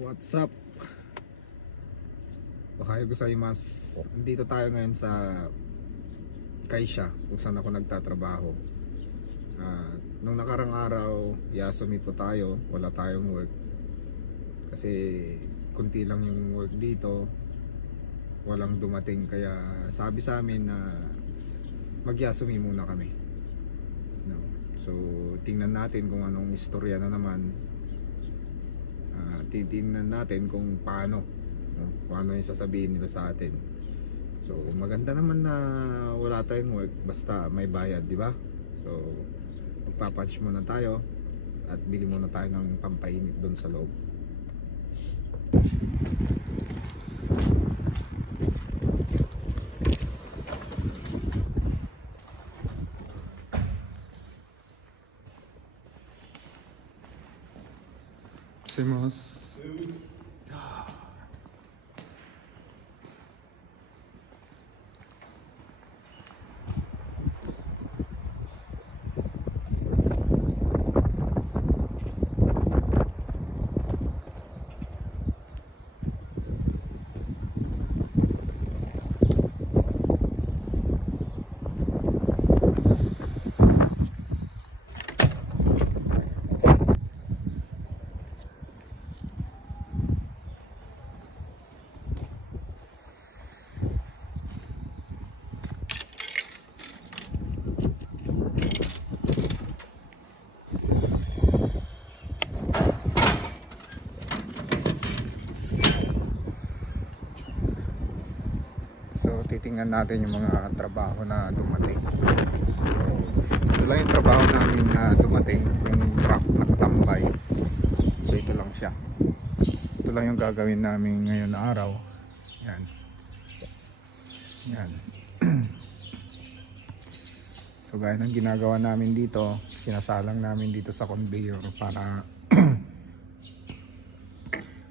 What's up? Ohayo gozaimasu. Andito tayo ngayon sa Kaisha kung saan ako nagtatrabaho. Nung nakarang araw, Yasumi po tayo. Wala tayong work. Kasi kunti lang yung work dito. Walang dumating. Kaya sabi sa amin na mag-Yasumi muna kami. No. So tingnan natin kung anong istorya na naman. Titingnan natin kung paano, no? Kung ano yung sasabihin nila sa atin. So maganda naman na wala tayong work basta may bayad, di ba? So magpapunch muna tayo at bili muna tayo ng pampainit doon sa loob. Shimasu. Titingnan natin yung mga trabaho na dumating. So, ito lang yung trabaho namin na dumating, yung truck nakatambay. So ito lang siya. Ito lang yung gagawin namin ngayon na araw. Yan. Yan. So gaya ng ginagawa namin dito, sinasalang namin dito sa conveyor para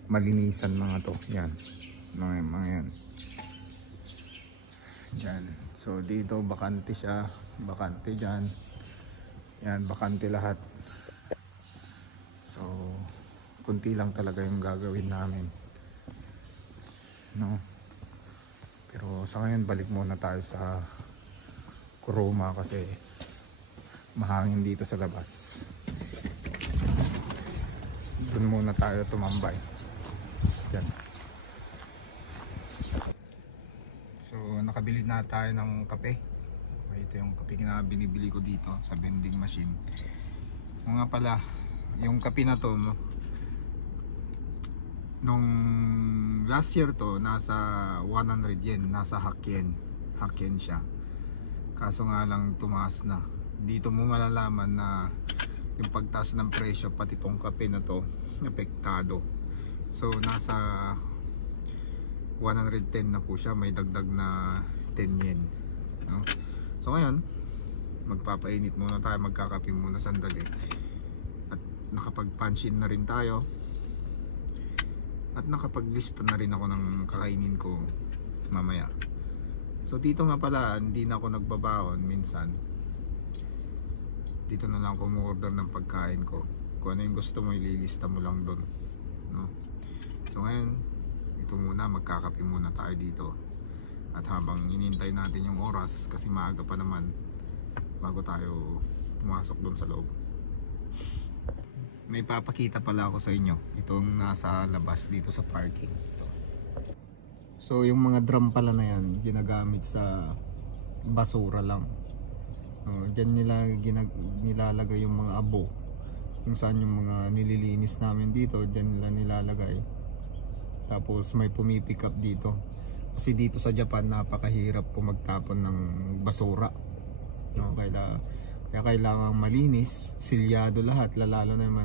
malinisan mga to. Yan. Mga yan. Yan. So dito bakante siya, bakante dyan. Yan, bakante lahat. So kunti lang talaga yung gagawin namin, no? Pero sa ngayon balik muna tayo sa Kuruma kasi mahangin dito sa labas. Doon muna tayo tumambay dyan. So nakabili na tayo ng kape. Ito yung kape na binibili ko dito sa vending machine. Mga pala, yung kape na to, no? Nung last year to, nasa 100 yen, nasa Hakkien. Hakkien siya. Kaso nga lang tumaas na. Dito mo malalaman na yung pagtaas ng presyo pati tong kape na to, apektado. So nasa 110 na po siya, may dagdag na 10 yen, no? So ngayon magpapainit muna tayo, magkakape muna sandali at nakapag-punch in na rin tayo at nakapaglista na rin ako ng kakainin ko mamaya. So dito nga pala hindi na ako nagbabaon minsan, dito na lang ako mu-order ng pagkain ko. Kung ano yung gusto mo ililista mo lang doon, no? So ngayon ito muna, magkakape muna tayo dito. At habang inintay natin yung oras, kasi maaga pa naman bago tayo pumasok doon sa loob, may papakita pala ako sa inyo. Itong nasa labas dito sa parking ito. So yung mga drum pala na yan, ginagamit sa basura lang. Diyan nila nilalagay yung mga abo. Kung saan yung mga nililinis namin dito, diyan nila nilalagay. Tapos may pumipick up dito. Kasi dito sa Japan napakahirap po magtapon ng basura, no? Kaya kailangan malinis, silyado lahat, lalo na yung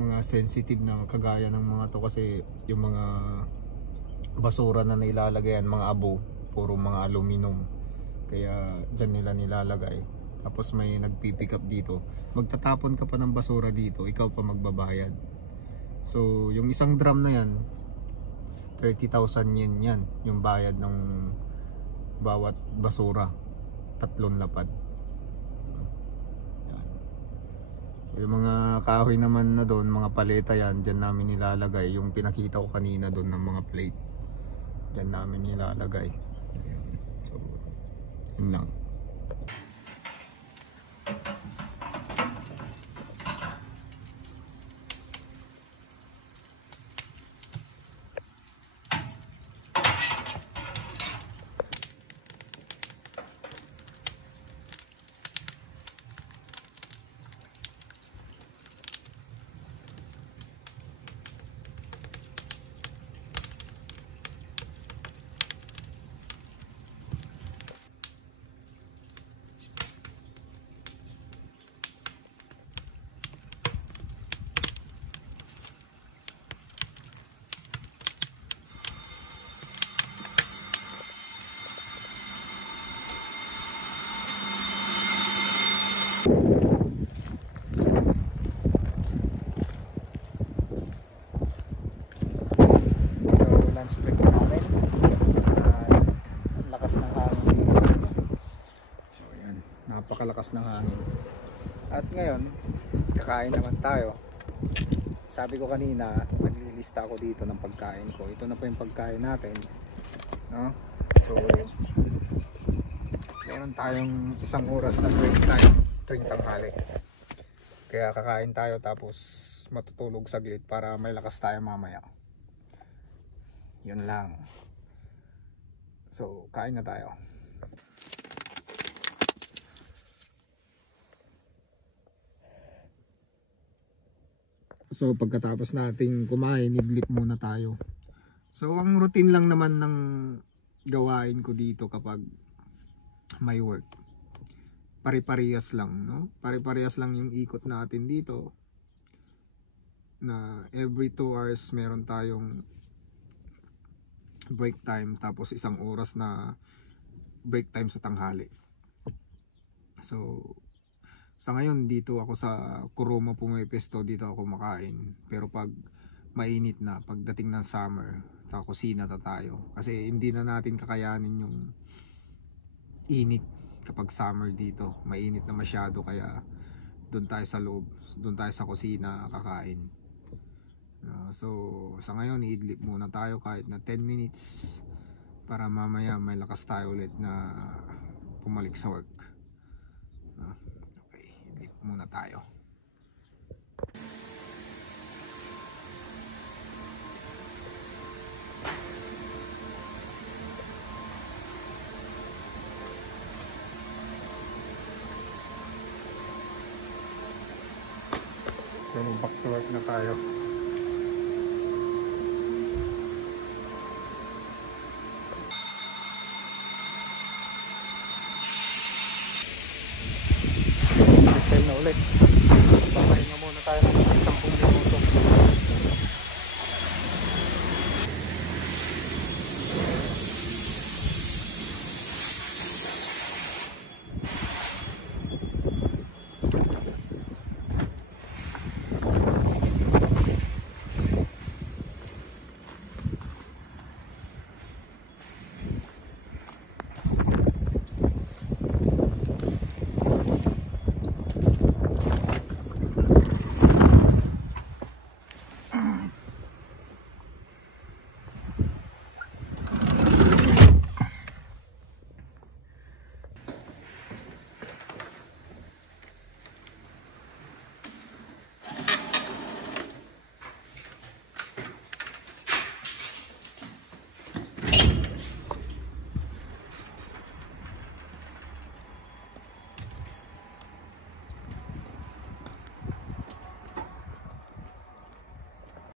mga sensitive na kagaya ng mga to, kasi yung mga basura na nilalagay yan, mga abo, puro mga aluminum. Kaya dyan nila nilalagay. Tapos may nagpipick up dito. Magtatapon ka pa ng basura dito, ikaw pa magbabayad. So yung isang drum na yan, 30,000 yen yan yung bayad ng bawat basura, 3 lapad. Yan. So Yung mga kahoy naman na doon, mga paleta yan, dyan namin nilalagay. Yung pinakita ko kanina doon ng mga plate, dyan namin nilalagay. Ayun. So, yun lang. Lunch break namin. Lakas ng hangin dito. So yan, napakalakas ng hangin. At ngayon, kakain naman tayo. Sabi ko kanina, naglilista ako dito ng pagkain ko. Ito na po yung pagkain natin, no? So meron tayong 1 oras na break time tuwing tanghali. Kaya kakain tayo tapos matutulog saglit para may lakas tayo mamaya. Yun lang. So, kain na tayo. So, pagkatapos nating kumain, idlip muna tayo. So, ang routine lang naman ng gawain ko dito kapag may work. Pare-parehas lang, no? Pare-parehas lang yung ikot natin dito. Na every 2 hours meron tayong break time, tapos 1 oras na break time sa tanghali. So sa ngayon dito ako sa Kurumo pumipesto, dito ako kumakain. Pero pag mainit na, pagdating ng summer, sa kusina na tayo, kasi hindi na natin kakayanin yung init kapag summer dito. Mainit na masyado, kaya doon tayo sa loob, doon tayo sa kusina kakain. So sa ngayon iidlip muna tayo kahit na 10 minutes para mamaya may lakas tayo ulit na pumalik sa work. Okay, idlip muna tayo. So back to work na tayo.